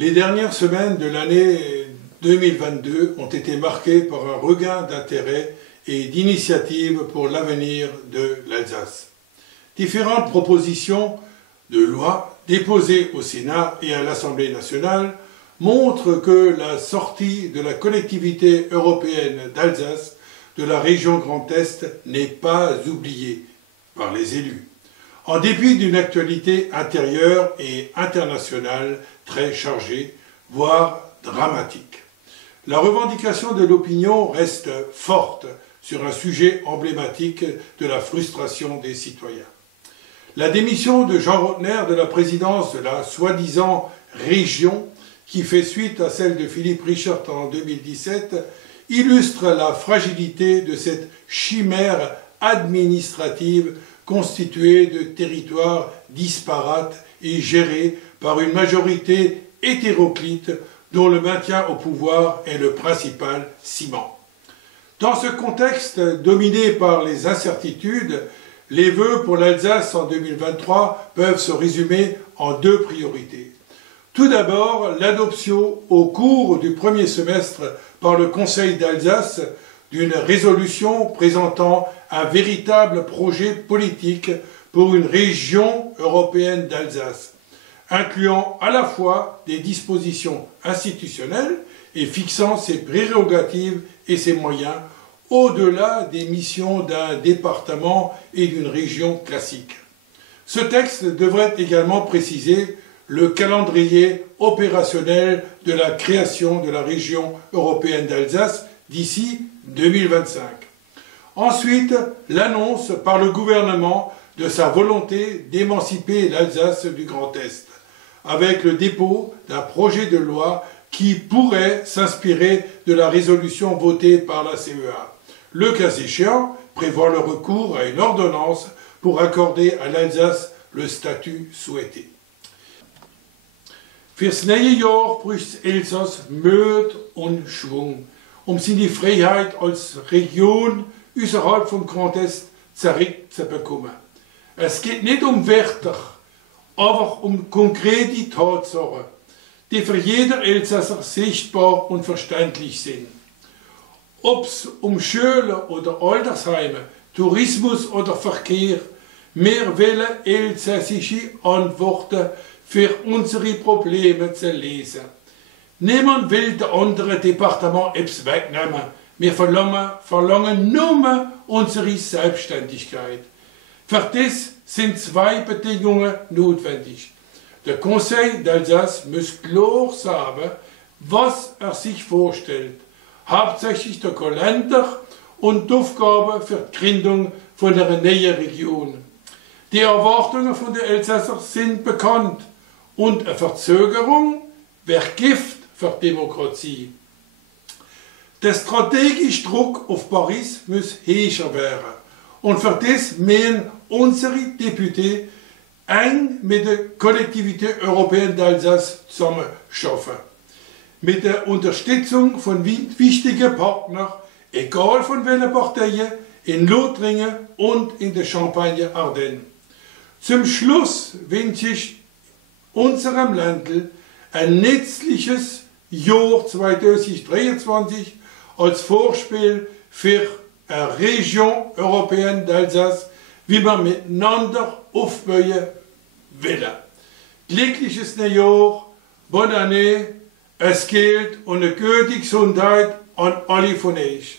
Les dernières semaines de l'année 2022 ont été marquées par un regain d'intérêt et d'initiatives pour l'avenir de l'Alsace. Différentes propositions de loi déposées au Sénat et à l'Assemblée nationale montrent que la sortie de la collectivité européenne d'Alsace de la région Grand Est n'est pas oubliée par les élus, en dépit d'une actualité intérieure et internationale très chargée, voire dramatique. La revendication de l'opinion reste forte sur un sujet emblématique de la frustration des citoyens. La démission de Jean Rottner de la présidence de la soi-disant région, qui fait suite à celle de Philippe Richert en 2017, illustre la fragilité de cette chimère administrative constituée de territoires disparates et gérés par une majorité hétéroclite dont le maintien au pouvoir est le principal ciment. Dans ce contexte dominé par les incertitudes, les vœux pour l'Alsace en 2023 peuvent se résumer en deux priorités. Tout d'abord, l'adoption au cours du premier semestre par le Conseil d'Alsace d'une résolution présentant un véritable projet politique pour une région européenne d'Alsace, incluant à la fois des dispositions institutionnelles et fixant ses prérogatives et ses moyens au-delà des missions d'un département et d'une région classique. Ce texte devrait également préciser le calendrier opérationnel de la création de la région européenne d'Alsace d'ici 2025. Ensuite, l'annonce par le gouvernement de sa volonté d'émanciper l'Alsace du Grand Est, avec le dépôt d'un projet de loi qui pourrait s'inspirer de la résolution votée par la CEA. Le cas échéant, prévoir le recours à une ordonnance pour accorder à l'Alsace le statut souhaité. Fürs neue Jahr braucht Elsass Mut und Schwung, seine Freiheit als Region außerhalb vom Grand Est zurückzubekommen. Es geht nicht Wörter, aber konkrete Tatsachen, die für jeder Elsasser sichtbar und verständlich sind. Ob es Schulen oder Altersheime, Tourismus oder Verkehr, wir wollen elsässische Antworten für unsere Probleme zu lesen. Niemand will den anderen Departement etwas wegnehmen. Wir verlangen nur unsere Selbstständigkeit. Für das sind zwei Bedingungen notwendig. Der Conseil d'Alsace muss klar sagen, was sich vorstellt. Hauptsächlich der Kalender und die Aufgaben für die Gründung von einer neuen Region. Die Erwartungen von den Elsässer sind bekannt und eine Verzögerung wäre Gift für die Demokratie. Der strategische Druck auf Paris muss höher werden. Und für das müssen unsere Deputés eng mit der Collectivité européenne d'Alsace zusammenarbeiten. Mit der Unterstützung von wichtigen Partnern, egal von welchen Parteien, in Lothringen und in der Champagne-Ardenne. Zum Schluss wünsche ich unserem Ländl ein nützliches Jahr 2023 als Vorspiel für eine Region Européenne d'Alsace, wie wir miteinander aufbauen wollen. Glückliches Neujahr, bonne année, es gilt und eine gute Gesundheit an alle von euch.